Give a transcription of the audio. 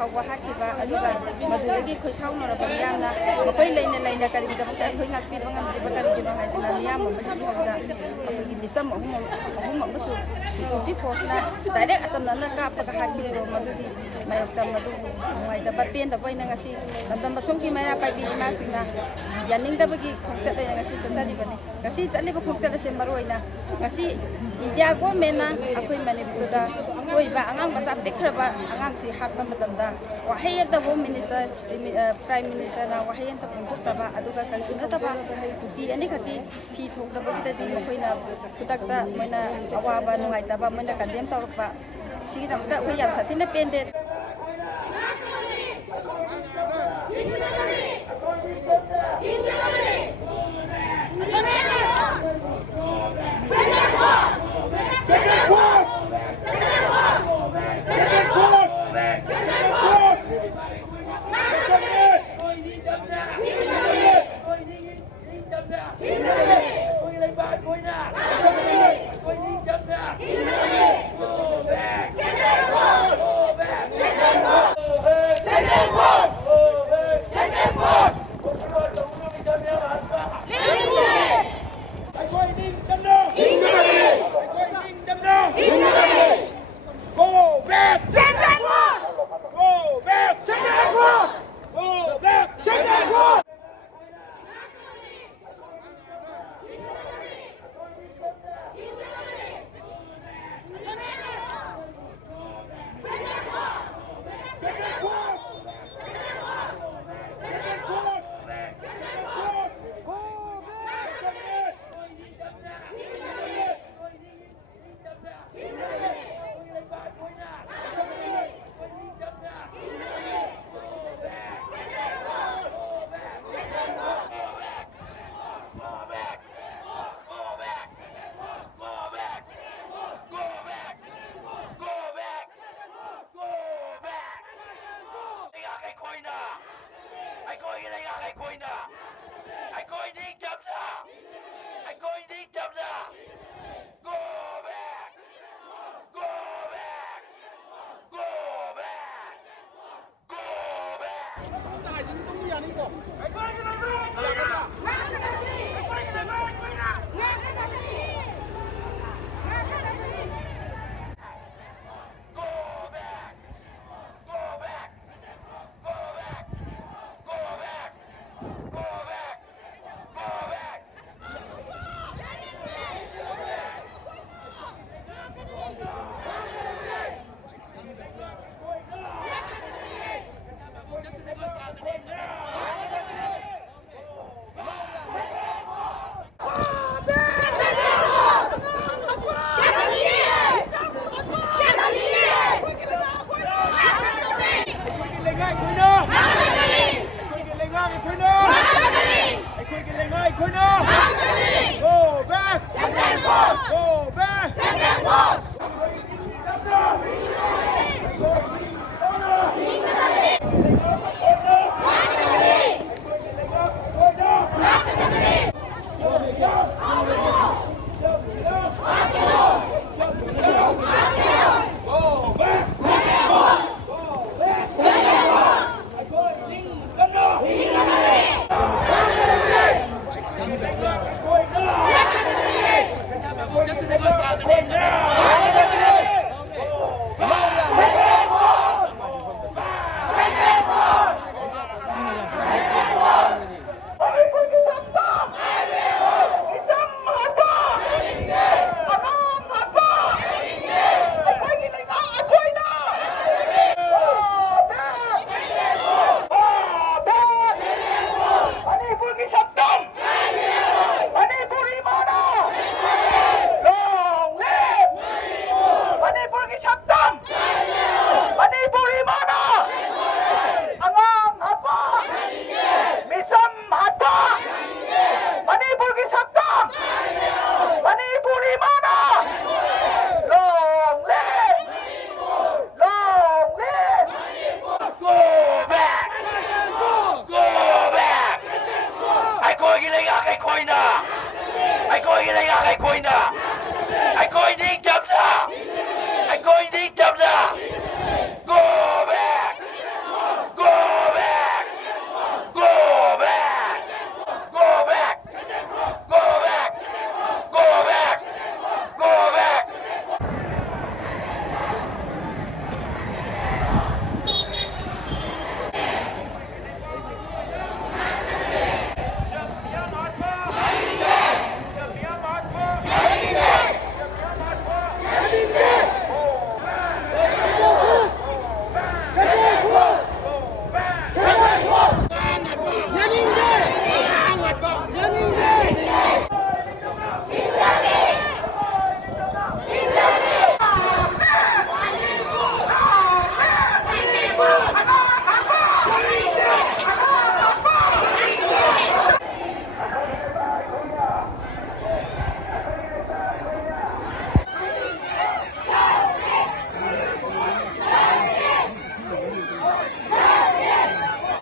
faoba hakiba aduga madudagi khoisaunaraba miyamna makai laina karigidabakta Eikhoi ngakpiba ngamriba karigino haidana miyam amagi hobda akhoi Meecham ahum amasu security force na direct atamna kapaga hakibo madudi mayokta madu maidaba pendaba ina ngasi landamba somki Meira Paibi masingna yaningdabagi khongchatla ngasi sasaribani ngasi chaliba khongchatla se maroina ngasi India government akhoi Manipurda toiba angang basa pikraba angang si hatpa matamda wahai ekta home minister prime minister na wahai enta pungkuktaba aduga karisunataba kuki ani khati phi thokdabagidadi mokoina Khudakta moina awaba nungaitaba moina kandem tawrpa sigidamta akhoi yam sathina pende Eikhoi Ningtamna! Eikhoi Ningtamna!